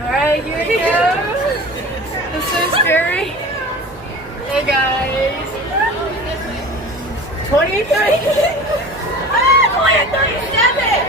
Alright, here we go. This is so scary. Hey guys. 23. 23, 7.